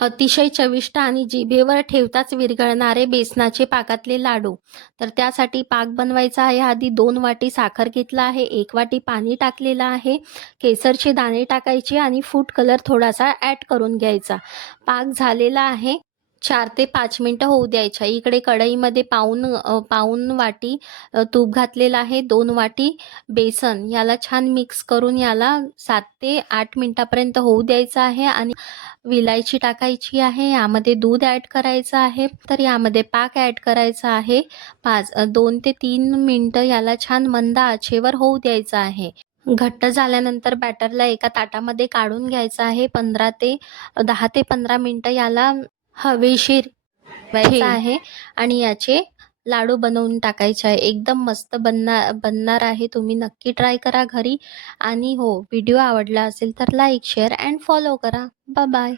अतिशय चविष्ट आणि जिभेवर ठेवताच विरघळणारे बेसनाचे पाकातले लाडू. तर त्यासाठी पाक बनवायचा आहे. आधी 2 वाटी साखर घेतला आहे, 1 वाटी पाणी टाकलेलं आहे, केसरचे दाणे टाकायचे आणि फूड कलर थोडासा ॲड करून घ्यायचा. पाक झालेला आहे. 4 ते 5 मिनिटं होऊ द्यायच्या. इकडे कढईमध्ये पाऊण वाटी तूप घातलेलं आहे, 2 वाटी बेसन याला छान मिक्स करून याला 7 ते 8 मिनिटापर्यंत होऊ द्यायचं आहे आणि विलायची टाकायची आहे. यामध्ये दूध ॲड करायचं आहे. तर यामध्ये पाक ॲड करायचा आहे. 2 ते 3 मिनिटं याला छान मंद आचेवर होऊ द्यायचं आहे. घट्ट झाल्यानंतर बॅटरला एका ताटामध्ये काढून घ्यायचं आहे. 10 ते 15 मिनिटं याला हवेशीर ठेवायचं आहे आणि याचे लाडू बनवून टाकायचे आहे. एकदम मस्त बनणार आहे. तुम्ही नक्की ट्राय करा घरी. आणि हो, व्हिडिओ आवडला असेल तर लाईक, शेअर अँड फॉलो करा. Bye bye.